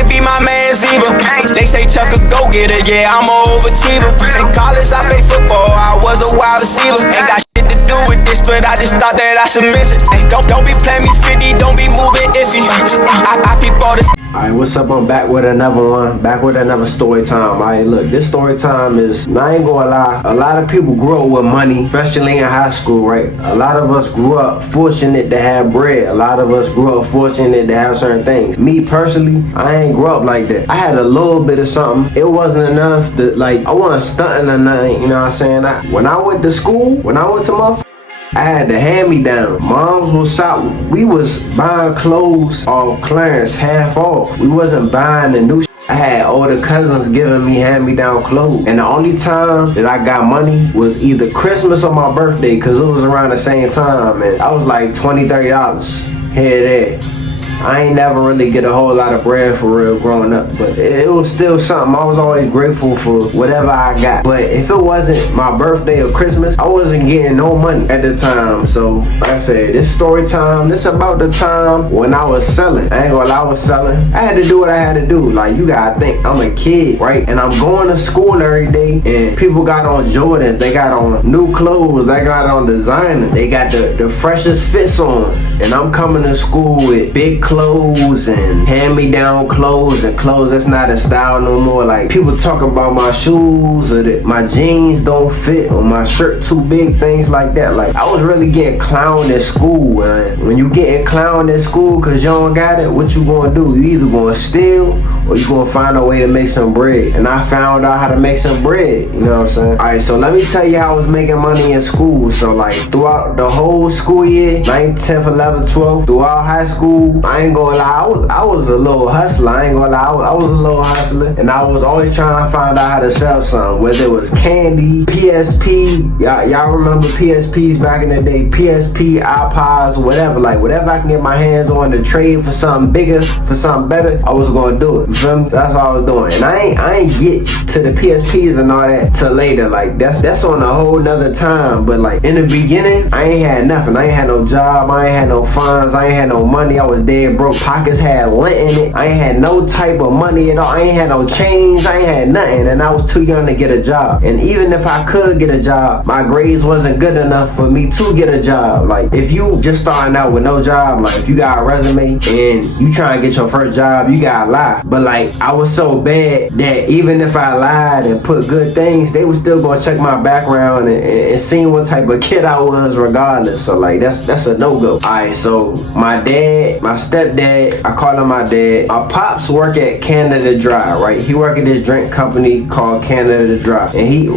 can't be my man's either. They say Chuck a go-getter, yeah, I'm a overachiever. In college, I played football, I was a wide receiver. Ain't got shit to do with this, but I just thought that I should miss it. Ay, don't be playing me 50, don't be moving iffy. I peep all this. Alright, what's up? I'm back with another one. Back with another story time. Alright, look, this story time is, I ain't gonna lie, a lot of people grew up with money, especially in high school, right? A lot of us grew up fortunate to have bread. A lot of us grew up fortunate to have certain things. Me personally, I ain't grew up like that. I had a little bit of something. It wasn't enough to, like, I wasn't stunting or nothing, you know what I'm saying? When I went to school, when I went to my I had the hand-me-down. Moms was shop. We was buying clothes off clearance, half off. We wasn't buying the new shit. I had older cousins giving me hand-me-down clothes. And the only time that I got money was either Christmas or my birthday, because it was around the same time. And I was like $20, $30 here there. I ain't never really get a whole lot of bread for real growing up, but it was still something. I was always grateful for whatever I got. But if it wasn't my birthday or Christmas, I wasn't getting no money at the time. So like I said, this story time, this about the time when I was selling. I ain't gonna lie, I was selling. I had to do what I had to do. Like, you gotta think, I'm a kid, right? And I'm going to school every day, and people got on Jordans, they got on new clothes, they got on designer, they got the freshest fits on. And I'm coming to school with big clothes and hand-me-down clothes and clothes that's not in style no more. Like, people talk about my shoes or that my jeans don't fit or my shirt too big, things like that. Like, I was really getting clowned at school. When you getting clowned at school because you don't got it, what you gonna do? You either gonna steal or you gonna find a way to make some bread. And I found out how to make some bread, you know what I'm saying? Alright, so let me tell you how I was making money in school. So like, throughout the whole school year, 9th, 10th, 11th, 12th, throughout high school, I ain't gonna lie, I was a little hustler. I ain't gonna lie, I was a little hustler, and I was always trying to find out how to sell something, whether it was candy, PSP, y'all remember PSPs back in the day, PSP, iPods, whatever, like whatever I can get my hands on to trade for something bigger, for something better, I was gonna do it. You feel me? That's what I was doing, and I ain't get to the PSPs and all that till later. Like, that's on a whole nother time. But like, in the beginning, I ain't had nothing. I ain't had no job, I ain't had no funds, I ain't had no money. I was dead broke. Pockets had lint in it. I ain't had no type of money at all. I ain't had no change. I ain't had nothing, and I was too young to get a job. And even if I could get a job, my grades wasn't good enough for me to get a job. Like, if you just starting out with no job, like if you got a resume and you trying to get your first job, you gotta lie. But like, I was so bad that even if I lied and put good things, they was still gonna check my background and see what type of kid I was regardless. So like, that's a no-go. Alright, so my dad, my stepdad, I call him my dad. My pops work at Canada Dry, right? He work at this drink company called Canada Dry, and he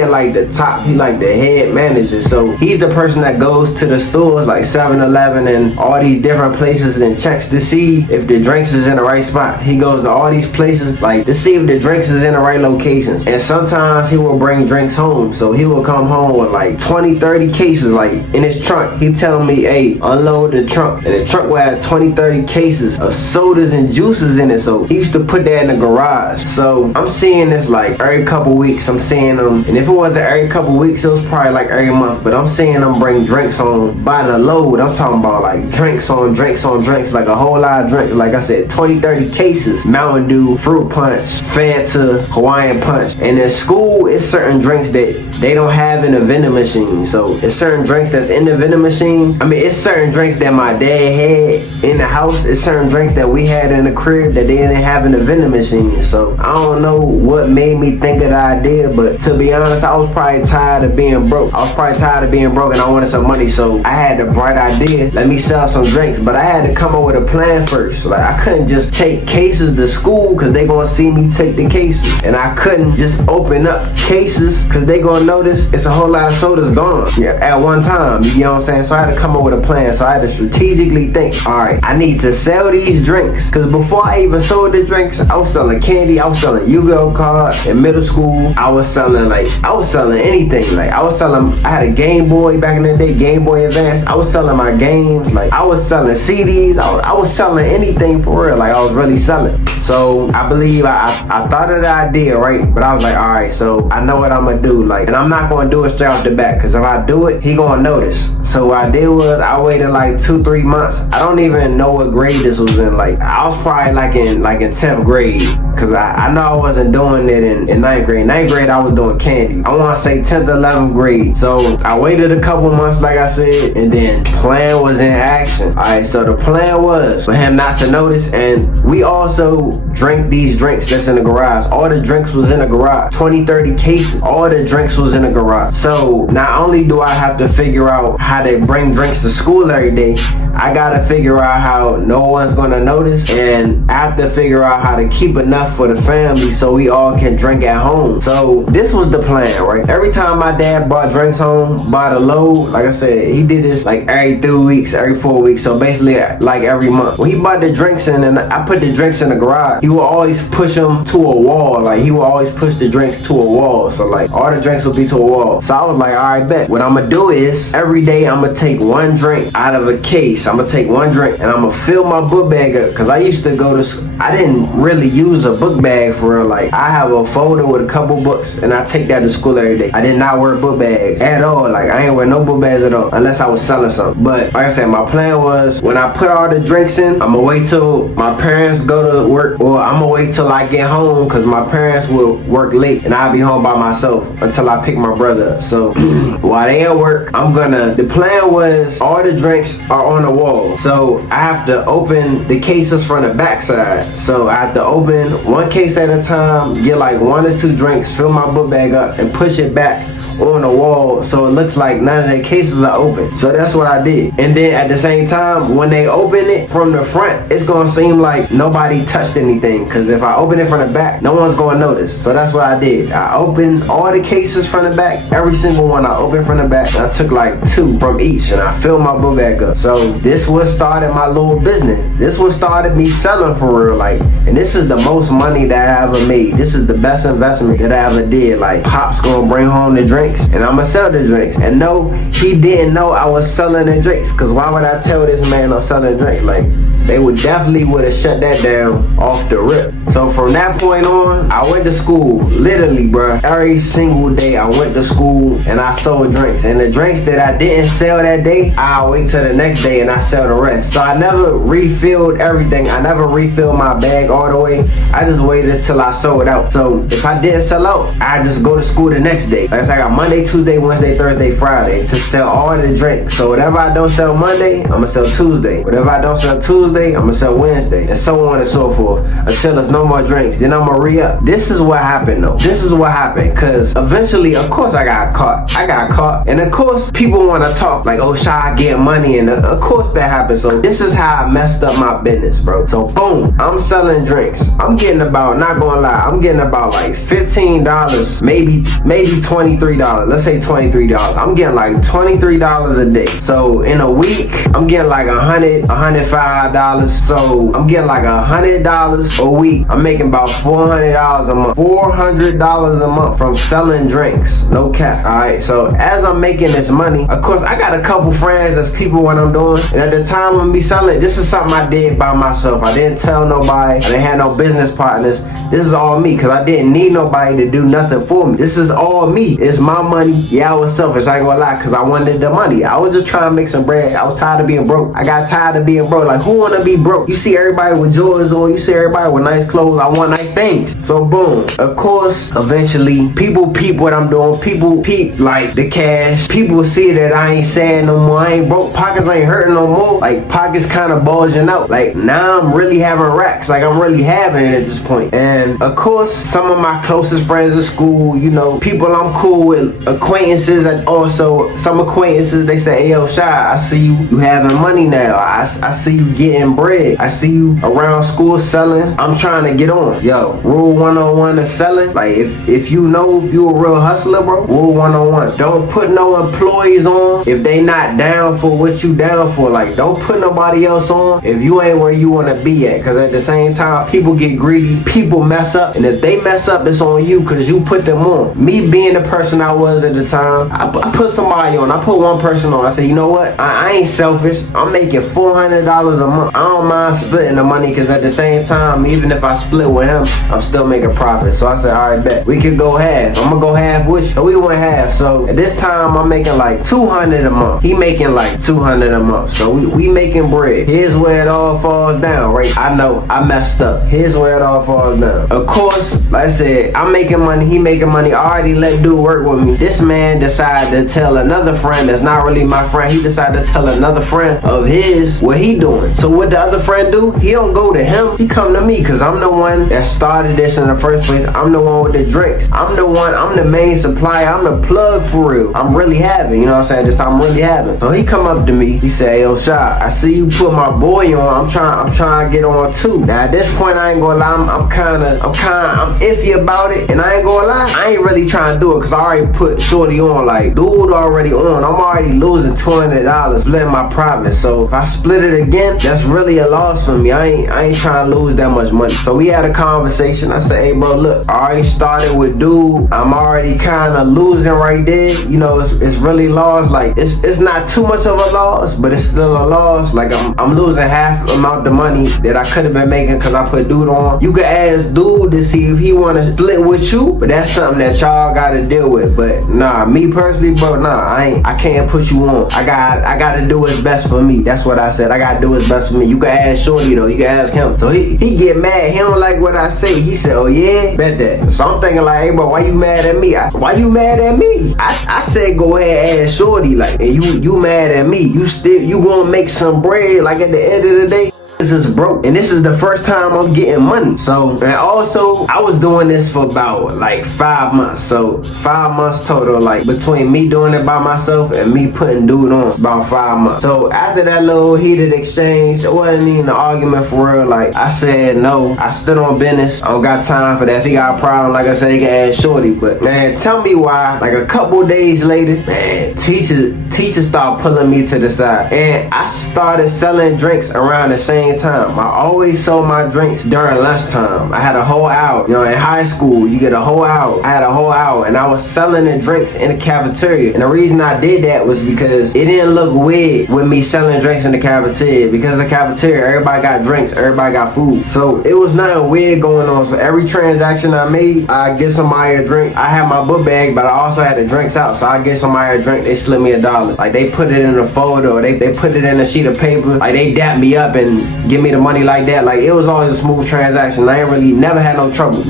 at like the top, he like the head manager. So he's the person that goes to the stores like 7-Eleven and all these different places and checks to see if the drinks is in the right spot. He goes to all these places like to see if the drinks is in the right locations. And sometimes he will bring drinks home. So he will come home with like 20-30 cases like in his trunk. He tell me, hey, unload the trunk, and the trunk will have 20-30 cases of sodas and juices in it. So he used to put that in the garage. So I'm seeing this like every couple weeks. I'm seeing them, and if it wasn't every couple weeks, it was probably like every month. But I'm seeing them bring drinks home by the load. I'm talking about like drinks on drinks on drinks, like a whole lot of drinks. Like I said, 20-30 cases. Mountain Dew, fruit punch, Fanta, Hawaiian punch. And in school, it's certain drinks that they don't have in the vending machine. So it's certain drinks that's in the vending machine. I mean, it's certain drinks that my dad had in the house. It's certain drinks that we had in the crib that they didn't have in the vending machine. So I don't know what made me think of the idea, but to be honest, I was probably tired of being broke. And I wanted some money. So I had the bright idea, let me sell some drinks. But I had to come up with a plan first. Like, I couldn't just take cases to school because they gonna see me take the cases. And I couldn't just open up cases because they gonna notice it's a whole lot of sodas gone at one time. You know what I'm saying? So I had to come up with a plan. So I had to strategically think, all right, I need to sell these drinks. Because before I even sold the drinks, I was selling candy, I was selling Yu-Gi-Oh cards. In middle school, I was selling anything. Like, I had a Game Boy back in the day, Game Boy Advance. I was selling my games. Like, I was selling CDs. I was selling anything for real. Like, I was really selling. So I believe I thought of the idea, right? But I was like, all right, so I know what I'm gonna do. Like, and I'm not gonna do it straight off the bat, because if I do it, he gonna notice. So what I did was I waited like 2-3 months. I don't even know what grade this was in. Like I was probably like in 10th grade, because I know I wasn't doing it in 9th grade. 9th grade I was doing candy. I want to say 10th, 11th grade. So I waited a couple months, like I said, and then plan was in action. Alright, so the plan was for him not to notice, and we also drank these drinks that's in the garage. All the drinks was in the garage. 20-30 cases. All the drinks was in the garage. So not only do I have to figure out how to bring drinks to school every day, I gotta figure out how no one's gonna notice, and I have to figure out how to keep enough for the family so we all can drink at home. So this was the plan, right? Every time my dad bought drinks home by the load, like I said, he did this like every 3 weeks, every 4 weeks, so basically like every month. When he bought the drinks in and I put the drinks in the garage, he would always push them to a wall. Like he would always push the drinks to a wall, so like all the drinks would be to a wall. So I was like, alright, bet. What I'm gonna do is every day I'm gonna take one drink out of a case. I'm gonna take one drink and I'm gonna fill my book bag up, because I used to go to I didn't really use a book bag for real. Like I have a folder with a couple books and I take that to school every day. I did not wear book bags at all. Like I ain't wear no book bags at all unless I was selling something. But like I said, my plan was when I put all the drinks in, I'm gonna wait till my parents go to work, or I'm gonna wait till I get home, because my parents will work late and I'll be home by myself until I pick my brother up. So while they at work, the plan was all the drinks are on the wall. So I have to open the cases from the backside. So I have to open one case at a time, get like 1 or 2 drinks, fill my book bag up, and push it back on the wall so it looks like none of the cases are open. So that's what I did. And then at the same time, when they open it from the front, it's gonna seem like nobody touched anything, because if I open it from the back, no one's gonna notice. So that's what I did. I opened all the cases from the back, every single one I opened from the back, and I took like 2 from each and I filled my book bag up. So this what started my little business. This what started me selling for real. Like, and this is the most money that I ever made. This is the best investment that I ever did. Like, Pop's gonna bring home the drinks and I'ma sell the drinks. And no, he didn't know I was selling the drinks, because why would I tell this man I'm selling drinks? Like, they would have shut that down off the rip. So from that point on, I went to school, literally, bruh. Every single day I went to school and I sold drinks. And the drinks that I didn't sell that day, I'll wait till the next day and I sell the rest. So I never refilled everything. I never refilled my bag all the way. I just waited till I sold out. So if I didn't sell out, I just go to school the next day. Like I got Monday, Tuesday, Wednesday, Thursday, Friday to sell all the drinks. So whatever I don't sell Monday, I'ma sell Tuesday. Whatever I don't sell Tuesday, I'ma sell Wednesday, and so on and so forth until there's no more drinks. Then I'ma re-up. This is what happened though. This is what happened, because eventually, of course, I got caught. And of course, people want to talk like, oh, Shy get money, and of course that happened. So this is how I messed up my business, bro. So boom, I'm selling drinks. I'm getting about, not gonna lie, I'm getting about like $15, maybe $23. Let's say $23. I'm getting like $23 a day. So in a week, I'm getting like $105. So I'm getting like $100 a week. I'm making about $400 a month. $400 a month from selling drinks. No cap. Alright, so as I'm making this money, of course I got a couple friends that's people what I'm doing. And at the time when me selling, this is something I did by myself. I didn't tell nobody. I didn't have no business partners. This is all me, because I didn't need nobody to do nothing for me. This is all me. It's my money. Yeah, I was selfish, I ain't gonna lie, because I wanted the money. I was just trying to make some bread. I was tired of being broke. I got tired of being broke. Like, who wanna be broke? You see everybody with Jordans on, you see everybody with nice clothes. I want nice things. So boom. Of course, eventually, people peep what I'm doing. People peep like the cash. People see that I ain't sad no more. I ain't broke. Pockets ain't hurting no more. Like, pockets kind of bulging out. Like, now I'm really having racks. Like, I'm really having it at this point. And of course, some of my closest friends at school, you know, people I'm cool with, acquaintances, and also some acquaintances, they say, hey, yo, Shy, I see you having money now. I see you getting bread. I see you around school selling. I'm trying to get on. Yo, rule 101 of selling. Like, if you know if you a real hustler, bro, rule 101. Don't put no employees on if they not down for what you down for. Like, don't put nobody else on if you ain't where you want to be at. Because at the same time, people get greedy. People mess up. And if they mess up, it's on you because you put them on. Me being the person I was at the time, I put somebody on. I put one person on. I said, you know what? I ain't selfish. I'm making $400 a month. I don't mind splitting the money, because at the same time, even if I split with him, I'm still making profit. So I said, all right, bet. We could go half. I'm gonna go half with you. So we went half. So at this time, I'm making like $200 a month. He making like $200 a month. So we making bread. Here's where it all falls down, right? I know I messed up. Here's where it all falls down. Of course, like I said, I'm making money. He making money. I already let dude work with me. This man decided to tell another friend that's not really my friend. He decided to tell another friend of his what he doing. So what the other friend do? He don't go to him. He come to me, because I'm the one that started this in the first place. I'm the one with the drinks. I'm the main supplier. I'm the plug for real. I'm really having, you know what I'm saying? This time I'm really having. So he come up to me. He said, yo, Shy, I see you put my boy on. I'm trying to get on too. Now at this point, I ain't gonna lie. I'm iffy about it. And I ain't gonna lie, I ain't really trying to do it, because I already put Shorty on. Like, dude already on. I'm already losing $200 splitting my profit. So if I split it again, that's really a loss for me. I ain't trying to lose that much money. So we had a conversation. I said, hey bro, look, I already started with dude. I'm already kind of losing right there. You know, it's really lost. Like, it's not too much of a loss, but it's still a loss. Like, I'm losing half amount of money that I could have been making because I put dude on. You could ask dude to see if he want to split with you, but that's something that y'all got to deal with. But nah, me personally, bro, nah, I can't put you on. I got to do what's best for me. That's what I said. I got to do what's best for me. You can ask Shorty though. You can ask him. So he get mad. He don't like what I say. He said, oh yeah, bet that. So I'm thinking like, hey bro, why you mad at me? Why you mad at me? I said go ahead and ask Shorty, like, and you mad at me. You gonna make some bread, like at the end of the day. This is broke, and this is the first time I'm getting money. So, and also, I was doing this for about like 5 months. So 5 months total, like between me doing it by myself and me putting dude on, about 5 months. So after that little heated exchange, it wasn't even an argument for real. Like, I said no, I stood on business. I don't got time for that. If he got a problem, like I said, he can ask Shorty. But man, tell me why, like a couple days later, man, teachers started pulling me to the side, and I started selling drinks around the same time. I always sold my drinks during lunchtime. I had a whole hour. You know, in high school, you get a whole hour. I had a whole hour, and I was selling the drinks in the cafeteria. And the reason I did that was because it didn't look weird with me selling drinks in the cafeteria. Because the cafeteria, everybody got drinks, everybody got food. So it was nothing weird going on. So every transaction I made, I get somebody a drink. I had my book bag, but I also had the drinks out. So I get somebody a drink, they slip me $1. Like, they put it in a folder, or they put it in a sheet of paper. Like, they dap me up and give me the money like that. Like, it was always a smooth transaction. I ain't really never had no trouble.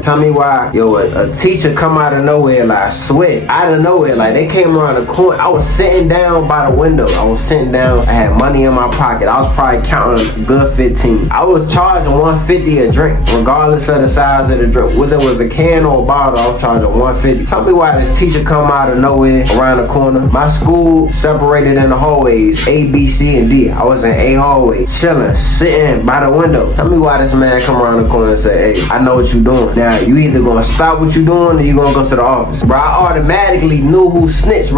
Tell me why, yo, a teacher come out of nowhere, like, I swear, out of nowhere. Like, they came around the corner. I was sitting down by the window. I had money in my pocket. I was probably counting a good 15. I was charging $150 a drink, regardless of the size of the drink. Whether it was a can or a bottle, I was charging $150. Tell me why this teacher come out of nowhere around the corner. My school separated in the hallways, A, B, C, and D. I was in A hallway, chilling, sitting by the window. Tell me why this man come around the corner and say, hey, I know what you doing. Now, you either gonna stop what you doing or you gonna go to the office. Bro, I automatically knew who snitched,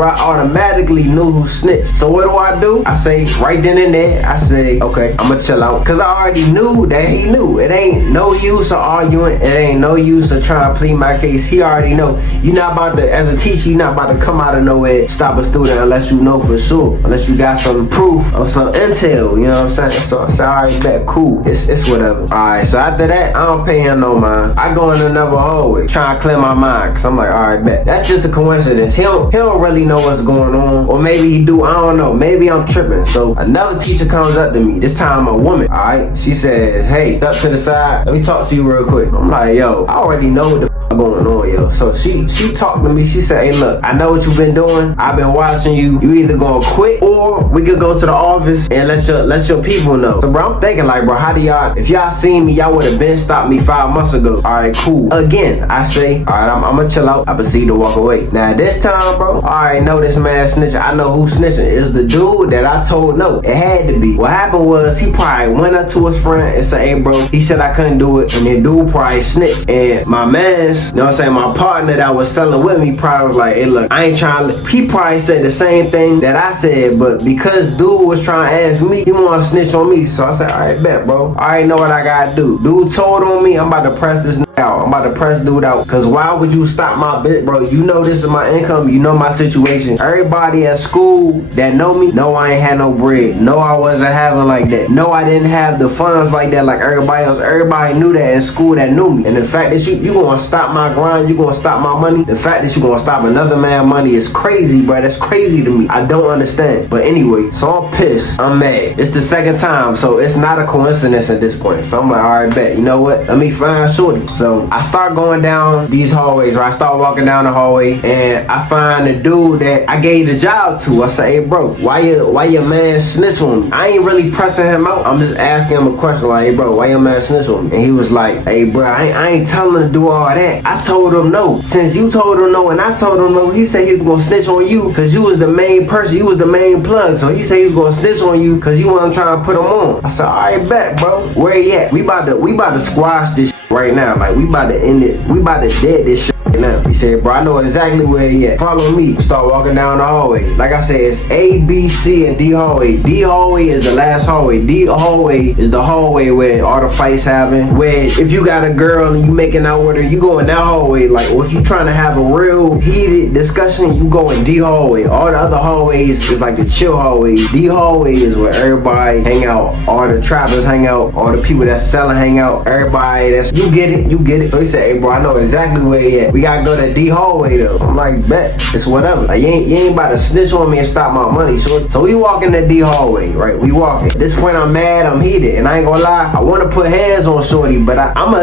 So what do? I say, right then and there, I say, okay, I'ma chill out. Cause I already knew that he knew. It ain't no use of arguing. It ain't no use of trying to plead my case. He already know. You're not about to, as a teacher, you're not about to come out of nowhere, stop a student unless you know for sure. Unless you got some proof or some intel, you know what I'm saying? So I said, alright, bet, cool. It's whatever. Alright, so after that, I don't pay him no mind. I go in another hallway, trying to clear my mind. Cause I'm like, alright, bet. That's just a coincidence. He don't really know what's going on. Or maybe he do, I don't know. Maybe I'm tripping. So another teacher comes up to me, this time a woman. Alright, she says, hey, step to the side. Let me talk to you real quick. I'm like, yo, I already know what the going on, yo. So she talked to me. She said, hey, look, I know what you've been doing. I've been watching you. You either gonna quit or we could go to the office and let your people know. So bro, I'm thinking like, bro, how do y'all, if y'all seen me, y'all would have been stopped me 5 months ago. Alright, cool. Again, I say, alright, I'm gonna chill out. I proceed to walk away. Now this time, bro, I already know this man snitching. I know who snitching. It's the dude that I told no. It had to be. What happened was he probably went up to his friend and said, hey bro, he said I couldn't do it. And then dude probably snitched. And my man's, you know what I'm saying, my partner that was selling with me probably was like, hey look, I ain't trying to, he probably said the same thing that I said, but because dude was trying to ask me, he want to snitch on on me. So I said, alright, bet, bro. I already know what I gotta do. Dude told on me, I'm about to press this out. I'm about to press dude out. Cause why would you stop my bit, bro? You know this is my income. You know my situation. Everybody at school that know me, know I ain't had no bread. No, I wasn't having like that. No, I didn't have the funds like that like everybody else. Everybody knew that in school that knew me. And the fact that you gonna stop my grind, you gonna stop my money. The fact that you gonna stop another man's money is crazy, bro. That's crazy to me. I don't understand. But anyway, so I'm pissed. I'm mad. It's the second time, so it's not a coincidence at this point. So I'm like, alright, bet. You know what? Let me find shorty. So I start going down these hallways, or I start walking down the hallway, and I find the dude that I gave the job to. I say, hey bro, why your man snitch on me? I ain't really pressing him out. I'm just asking him a question like, hey bro, why your man snitch on me? And he was like, hey bro, I ain't telling him to do all that. I told him no. Since you told him no and I told him no, he said he was gonna snitch on you because you was the main person, you was the main plug. So he said he was gonna snitch on you because you wasn't trying to put him on. I said, alright, bet, bro. Where he at? We about to squash this right now. Like, we about to end it. We about to dead this shit right now. He said, bro, I know exactly where he at. Follow me. Start walking down the hallway. Like I said, it's A, B, C, and D hallway. D hallway is the last hallway. D hallway is the hallway where all the fights happen. Where if you got a girl and you making out with her, you go in that hallway. Like, or if you trying to have a real heated discussion, you go in D hallway. All the other hallways is like the chill hallway. D hallway is where everybody hang out. All the trappers hang out. All the people that's selling hang out. Everybody that's, you get it. So he said, hey bro, I know exactly where he at. We gotta go to D hallway though. I'm like, bet, it's whatever. Like, you ain't about to snitch on me and stop my money. So we walking the D hallway, right? We walking. At this point I'm mad, I'm heated, and I ain't gonna lie, I wanna put hands on shorty, but I'ma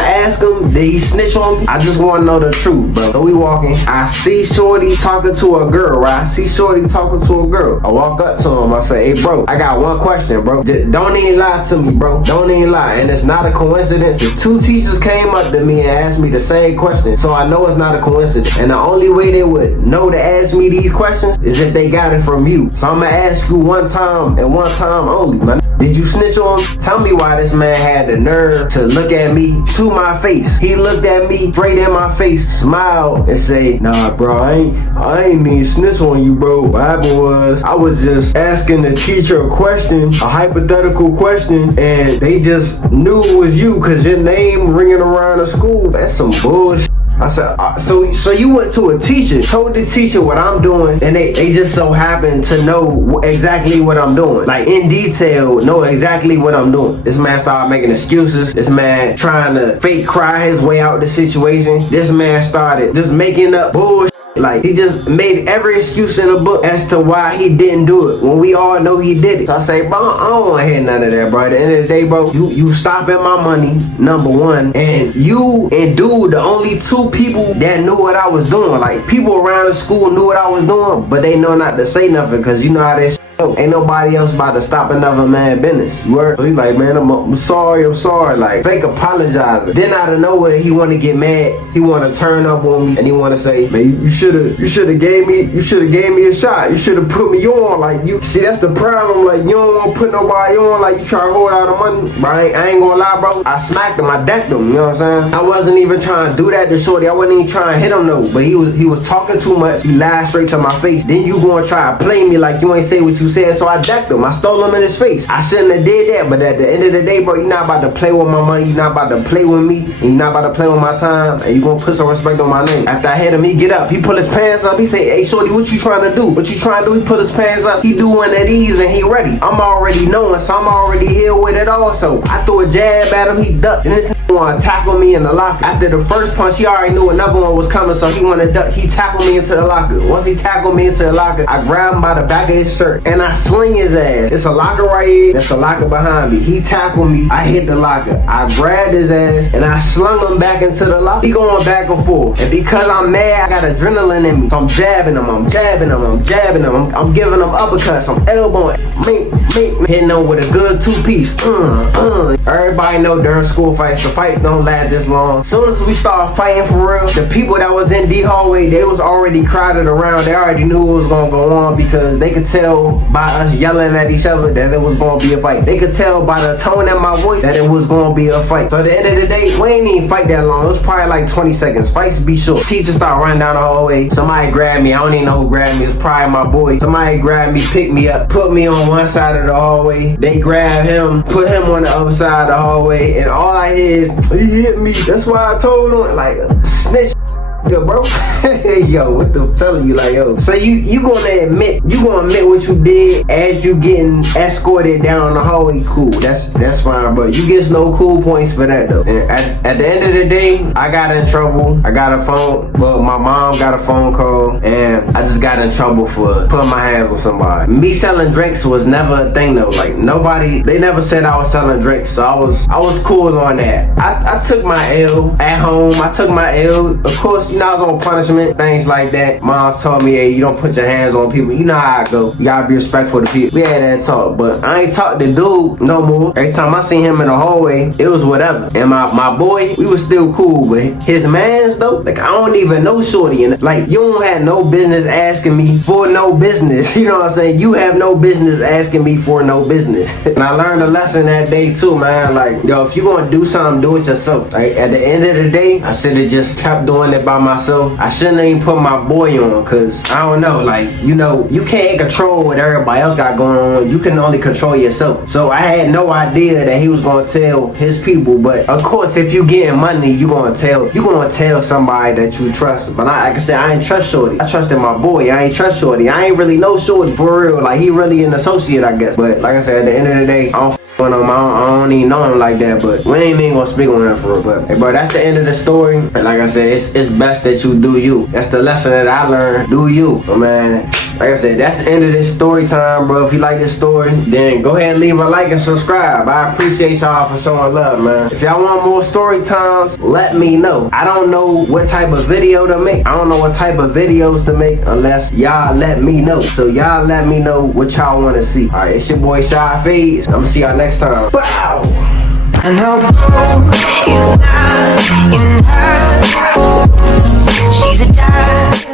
ask him, did he snitch on me? I just wanna know the truth, bro. So we walking. I see shorty talking to a girl, right? I see shorty talking to a girl. I walk up to him, I say, hey bro, I got one question, bro. Don't even lie to me, bro. Don't even lie. And it's not a coincidence. The two teachers came up to me and asked me the same question, so I know it's not a coincidence. And the only way they would know to ask me these questions is if they got it from you. So I'm gonna ask you one time and one time only, man. Did you snitch on me? Tell me why this man had the nerve to look at me to my face. He looked at me straight in my face, smiled, and say, nah, bro, I ain't mean snitch on you, bro. What happened was, I was just asking the teacher a question, a hypothetical question, and they just knew it was you because your name ringing around the school. That's some bullshit. I said, so you went to a teacher, told the teacher what I'm doing, and they just so happened to know exactly what I'm doing. Like, in detail, know exactly what I'm doing. This man started making excuses. This man trying to fake cry his way out the situation. This man started just making up bullshit. Like, he just made every excuse in the book as to why he didn't do it when we all know he did it. So I say, bro, I don't want to hear none of that, bro. At the end of the day, bro, you stopping my money, number one, and you and dude, the only two people that knew what I was doing. Like, people around the school knew what I was doing, but they know not to say nothing because you know how they ain't nobody else about to stop another man business. You heard? So he's like, man, I'm sorry. Like, fake apologizing. Then out of nowhere, he want to get mad. He want to turn up on me, and he want to say, man, you should have gave me a shot. You should have put me on. Like, you see, that's the problem. Like, you don't want to put nobody on. Like, you try to hold out the money. Bro, I ain't gonna lie, bro. I smacked him. I decked him. You know what I'm saying? I wasn't even trying to do that to shorty. I wasn't even trying to hit him, no. But he was talking too much. He lied straight to my face. Then you gonna try to play me like you ain't say what you said, so I decked him. I stole him in his face. I shouldn't have did that, but at the end of the day, bro, you're not about to play with my money. You're not about to play with me, and you're not about to play with my time, and you gonna put some respect on my name. After I hit him, he get up. He pull his pants up. He say, hey, shorty, what you trying to do? What you trying to do? He pull his pants up. He do one of these, and he ready. I'm already knowing, so I'm already here with it also. I threw a jab at him. He ducked, and this nigga want to tackle me in the locker. After the first punch, he already knew another one was coming, so he want to duck. He tackled me into the locker. Once he tackled me into the locker, I grabbed him by the back of his shirt, and I sling his ass. It's a locker right here. There's a locker behind me. He tackled me. I hit the locker. I grabbed his ass, and I slung him back into the locker. He going back and forth, and because I'm mad, I got adrenaline in me, so I'm jabbing him. I'm giving him uppercuts. I'm elbowing. Hitting him with a good two-piece. Everybody know during school fights, the fights don't last this long. As soon as we start fighting for real, the people that was in D hallway, they was already crowded around. They already knew what was gonna go on because they could tell by us yelling at each other that it was gonna be a fight. They could tell by the tone in my voice that it was gonna be a fight. So at the end of the day, we ain't even fight that long. It was probably like 20 seconds. Fights be short. Teacher start running down the hallway. Somebody grabbed me. I don't even know who grabbed me. It's probably my boy. Somebody grabbed me, picked me up, put me on one side of the hallway. They grabbed him, put him on the other side of the hallway, and all I hear is, he hit me. That's why I told him, like, snitch. Yo, bro. Yo, what the telling you, like, yo. So you gonna admit what you did as you getting escorted down the hallway. Cool, that's fine, but you get no cool points for that though. And at the end of the day, I got in trouble. I got a phone. Well, my mom got a phone call, and I just got in trouble for putting my hands on somebody. Me selling drinks was never a thing though. Like they never said I was selling drinks, so I was cool on that. I took my L at home. I took my L, of course. You know, I was on punishment, things like that. Moms told me, hey, you don't put your hands on people. You know how I go. You gotta be respectful to people. We had that talk, but I ain't talked to dude no more. Every time I seen him in the hallway, it was whatever. And my boy, we was still cool, but his mans though, like I don't even know shorty. And like, you don't have no business asking me for no business. You know what I'm saying? You have no business asking me for no business. And I learned a lesson that day too, man. Like, yo, if you gonna do something, do it yourself. Like, at the end of the day, I should have just kept doing it by myself. I shouldn't even put my boy on, cause I don't know, like, you know, you can't control what everybody else got going on. You can only control yourself. So I had no idea that he was gonna tell his people. But of course, if you getting money, you gonna tell somebody that you trust. But like I said, I ain't trust shorty. I trusted my boy. I ain't trust shorty. I ain't really know shorty for real. Like, he really an associate, I guess. But like I said, at the end of the day, I don't on him. I don't even know him like that, but we ain't even gonna speak on him for real. But hey, bro, that's the end of the story. And like I said, it's best that you do you. That's the lesson that I learned. Do you. But man, like I said, that's the end of this story time, bro. If you like this story, then go ahead and leave a like and subscribe. I appreciate y'all for showing love, man. If y'all want more story times, let me know. I don't know what type of video to make. I don't know what type of videos to make unless y'all let me know. So y'all let me know what y'all want to see. Alright, it's your boy Shy Fades. I'm gonna see y'all next time. Bow! I know you're not, she's a dime.